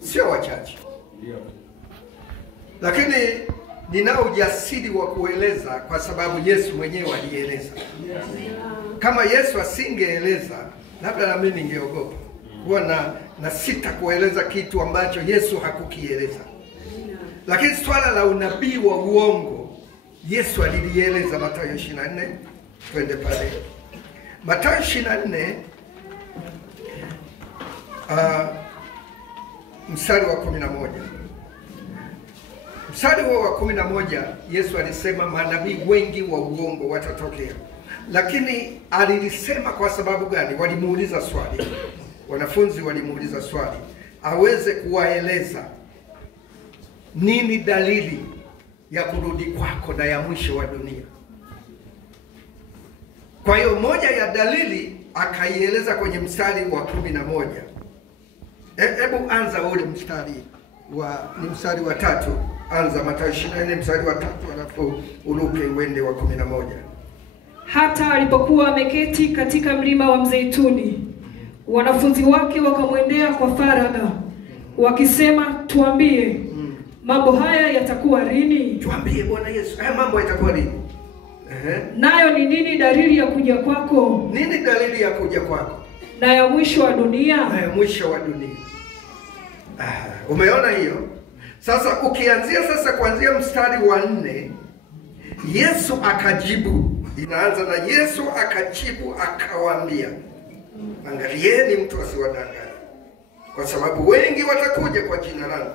sio wachache. Lakini ninao ujasiri wa kueleza kwa sababu Yesu mwenyewe alieleza. Kama Yesu asingeeleza, labda na mimi ningeogopa. Huwa na sita kueleza kitu ambacho Yesu hakukieleza. Lakini swala la unabii wa uongo Yesu alilieleza. Mathayo 24, twende pale. Mathayo 24 mstari wa 11. Mstari wa 11 Yesu alisema manabii wengi wa uongo watatokea. Lakini alilisema kwa sababu gani? Walimuuliza swali. Wanafunzi walimuuliza swali aweze kuwaeleza nini dalili ya kurudi kwako na ya mwisho wa dunia. Kwa hiyo moja ya dalili akaieleza kwenye mstari wa 11. Hebu anza ule mstari ni mstari wa 3. Anza Mathayo 24 mstari wa 3 alafu uruke uende wa 11. Hata alipokuwa ameketi katika mlima wa Mzeituni, wanafunzi wake wakamwendea kwa faragha wakisema, tuambie, mambo haya yatakuwa lini? Tuambie Bwana Yesu, haya mambo yatakuwa lini? Nayo ni nini dalili ya kuja kwako? Nini dalili ya kuja kwako? Na ya mwisho wa dunia? Na ya mwisho wa dunia. Umeona hiyo? Sasa ukianzia sasa kuanzia mstari wa 4, Yesu akajibu. Inaanza na Yesu akajibu akawaambia, angalieni mtu asiwadanganye, kwa sababu wengi watakuja kwa jina langu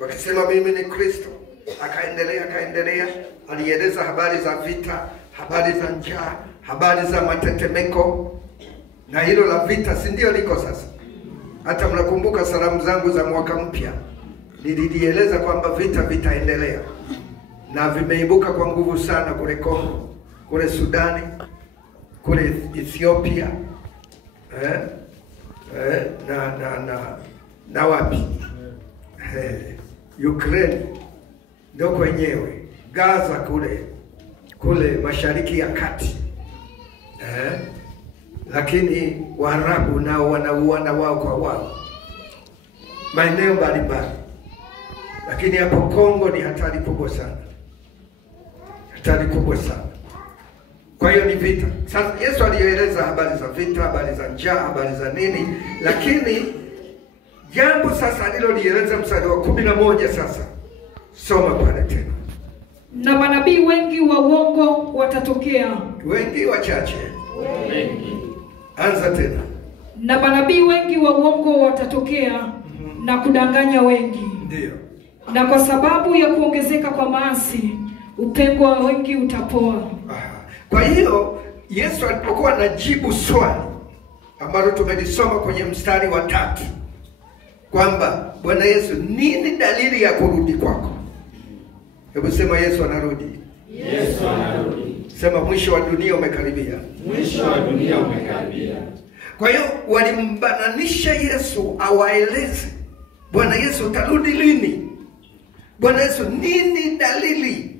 wakisema mimi ni Kristo. Akaendelea, alieleza habari za vita, habari za njaa, habari za matetemeko. Na hilo la vita si ndio liko sasa? Hata mnakumbuka salamu zangu za mwaka mpya, nilieleza kwamba vita vitaendelea na vimeibuka kwa nguvu sana kule Kongo, kule Sudani, kule Ethiopia, na wapi? Ukraine ndio kwenyewe, Gaza kule Mashariki ya Kati. Lakini Waarabu nao wanauana wao kwa wao maeneo mbalimbali. Lakini hapo Kongo ni hatari kubwa sana. Hatari kubwa sana. Kwa hiyo ni vita. Sasa Yesu alieleza habari za vita, habari za njaa, habari za nini, lakini jambo sasa alilolieleza mstari wa 11 sasa. Soma pale tena. Na manabii wengi wa uongo watatokea. Wengi wachache? Wengi. Anza tena. Na manabii wengi wa uongo watatokea na kudanganya wengi. Ndio. Na kwa sababu ya kuongezeka kwa maasi, upendo wa wengi utapoa. Kwa hiyo Yesu alipokuwa anajibu swali ambalo tumelisoma kwenye mstari wa 3 kwamba Bwana Yesu, nini dalili ya kurudi kwako? Hebu sema Yesu anarudi. Yesu anarudi. Sema mwisho wa dunia umekaribia. Mwisho wa dunia umekaribia. Kwa hiyo walimbananisha Yesu awaeleze, Bwana Yesu utarudi lini? Bwana Yesu, nini dalili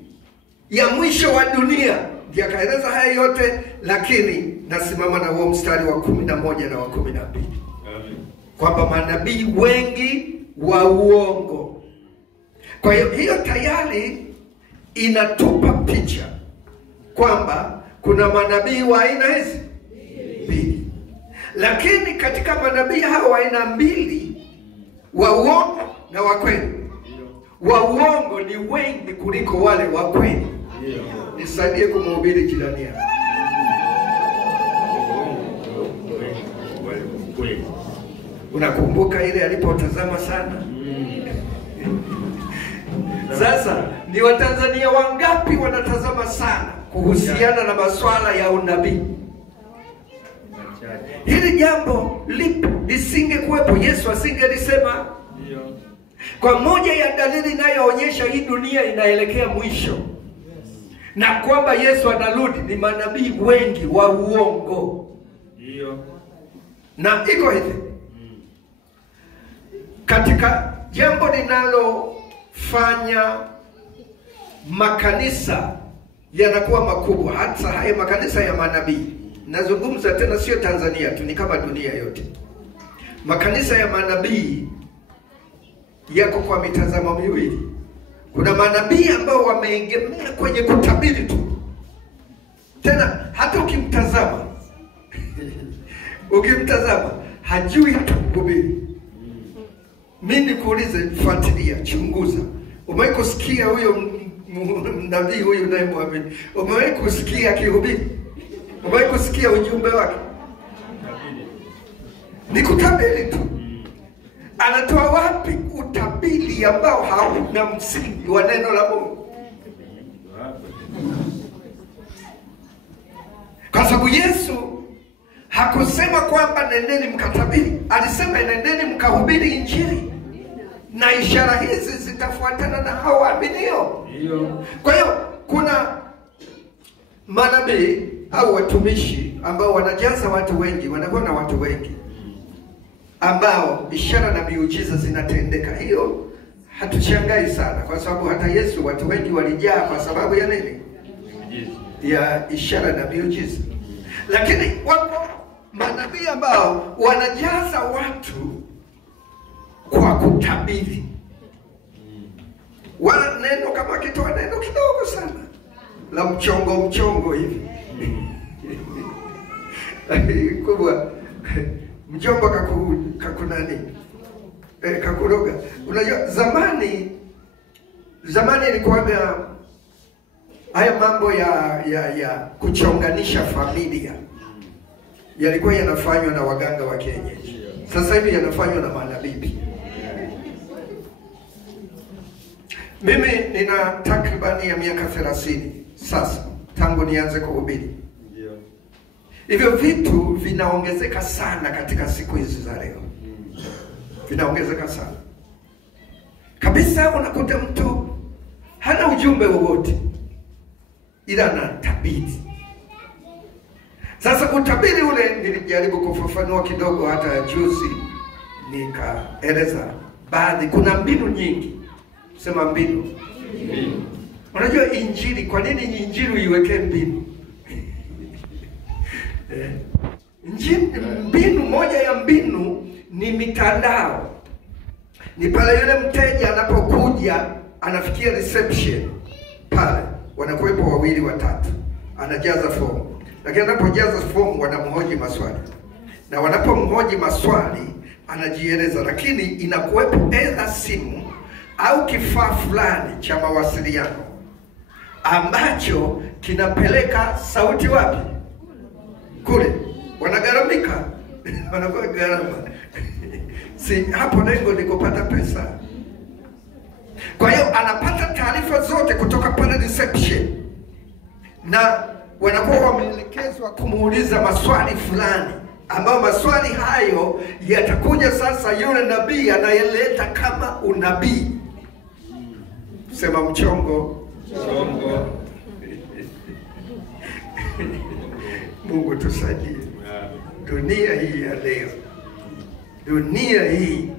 ya mwisho wa dunia? Ndiye akaeleza haya yote, lakini nasimama na huo mstari wa 11 na wa 12. Kwamba manabii wengi wa uongo. Kwa hiyo tayari inatupa picha kwamba kuna manabii wa aina hizi mbili. Lakini katika manabii hao aina mbili, wa uongo na wa kweli, wa uongo ni wengi kuliko wale wa kweli. Nisaidie kumhubiri jirani yako. Unakumbuka ile alipotazama sana? Sasa ni Watanzania wangapi wanatazama sana kuhusiana na masuala ya unabii? Hili jambo lipo, lisingekuwepo Yesu asingelisema. Kwa moja ya dalili inayoonyesha hii dunia inaelekea mwisho na kwamba Yesu anarudi ni manabii wengi wa uongo. Na iko hivi, katika jambo linalofanya makanisa yanakuwa makubwa, hata haya makanisa ya manabii, nazungumza tena sio Tanzania tu, ni kama dunia yote. Makanisa ya manabii yako kwa mitazamo miwili. Kuna manabii ambao wameegemea kwenye kutabiri tu. Tena hata ukimtazama hajui hata kuhubiri. Mimi nikuulize, fuatilia, chunguza. Umewahi kusikia huyo nabii huyo unayemwamini? Umewahi kusikia akihubiri? Umewahi kusikia ujumbe wake? Ni kutabiri tu. Anatoa wapi utabiri ambao hauna msingi wa neno la Mungu? Kwa sababu Yesu hakusema kwamba nendeni mkatabiri. Alisema nendeni mkahubiri Injili. Na ishara hizi zitafuatana na hao waaminio. Kwa hiyo kuna manabii au watumishi ambao wanajaza watu wengi, wanakuwa na watu wengi ambao ishara na miujiza zinatendeka. Hiyo hatushangai sana, kwa sababu hata Yesu watu wengi walijaa kwa sababu ya nini? Ya ishara na miujiza. Lakini wako manabii ambao wanajaza watu kwa kutabiri. Wana neno kama kitoa neno kidogo sana la mchongo hivi. Kubwa mjomba kakunani kakuroga. Unajua zamani ilikuwa haya mambo ya kuchonganisha familia yalikuwa yanafanywa na waganga wa kienyeji. Sasa hivi yanafanywa na manabii. Mimi nina takribani ya miaka 30 sasa tangu nianze kuhubiri. Hivyo vitu vinaongezeka sana katika siku hizi za leo. Vinaongezeka sana. Kabisa unakuta mtu hana ujumbe wowote ila anatabiri. Sasa utabiri ule nilijaribu kufafanua kidogo hata juzi, nikaeleza baadhi. Kuna mbinu nyingi. Sema mbinu. Unajua Injili, kwa nini Injili iweke mbinu? Mbinu moja ya mbinu ni mitandao. Ni pale yule mteja anapokuja, anafikia reception pale, wanakuwepo 2 watatu, anajaza fomu. Lakini anapojaza fomu wanamhoji maswali, na wanapomhoji maswali anajieleza, lakini inakuwepo either simu au kifaa fulani cha mawasiliano ambacho kinapeleka sauti wapi? Kule. Wanagaramika. Wanakuwa gharama. Si hapo lengo ni kupata pesa. Kwa hiyo anapata taarifa zote kutoka pale reception, na wanakuwa wameelekezwa kumuuliza maswali fulani, ambao maswali hayo yatakuja sasa yule nabii anayeleta kama unabii. Sema mchongo. Mungu tusaidie. Dunia hii ya leo. Dunia hii.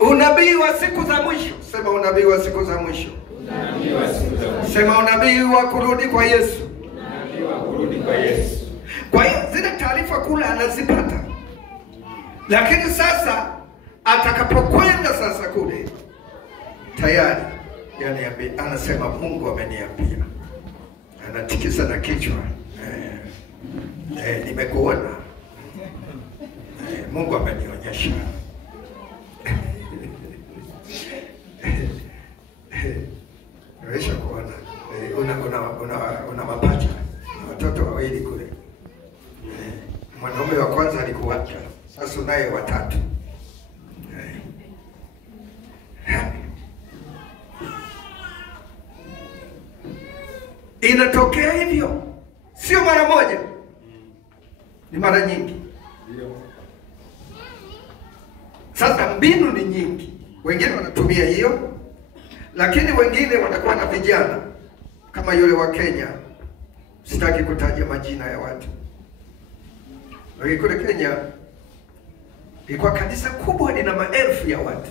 Unabii wa siku za mwisho. Sema unabii wa siku za mwisho. Unabii wa siku za mwisho. Sema unabii wa kurudi kwa Yesu. Unabii wa kurudi kwa Yesu. Kwa hiyo zile taarifa kule anazipata. Lakini sasa atakapokwenda sasa kule tayari yani anasema Mungu ameniambia. Anatikisa na kichwa. Nimekuona. Mungu amenionyesha. Unaweza kuona una mapacha na watoto 2 kule. Mwanaume wa kwanza alikuacha, sasa unaye watatu. Inatokea hivyo, sio mara moja, ni mara nyingi. Sasa mbinu ni nyingi. Wengine wanatumia hiyo, lakini wengine wanakuwa na vijana kama yule wa Kenya. Sitaki kutaja majina ya watu. Lakini kule Kenya ilikuwa kanisa kubwa, lina maelfu ya watu.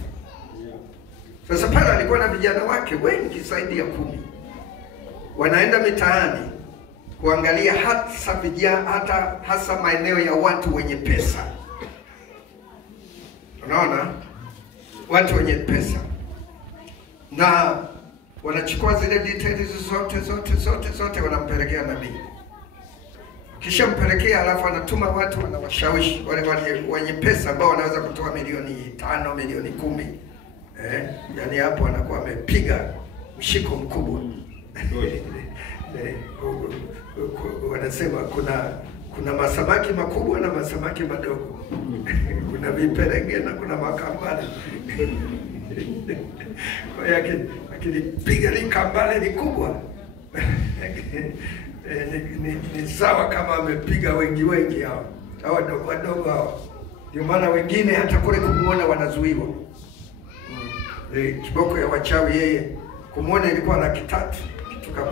Sasa pale alikuwa na vijana wake wengi zaidi ya 10. Wanaenda mitaani kuangalia hasa maeneo ya watu wenye pesa. Unaona? watu wenye pesa, na wanachukua zile details zote wanampelekea nabii. Kisha mpelekea, alafu anatuma watu wanawashawishi wale wenye pesa ambao wanaweza kutoa milioni 5, milioni 10. Yani hapo anakuwa amepiga mshiko mkubwa. Wanasema kuna masamaki makubwa na masamaki madogo. Kuna viperege na kuna makambale. Kwa hiyo akilipiga likambale likubwa ni sawa kama amepiga wengi hao wadogo hao. Ndio maana wengine hata kule kumuona wanazuiwa. Kiboko ya wachawi yeye kumuona ilikuwa 300,000 kitu kama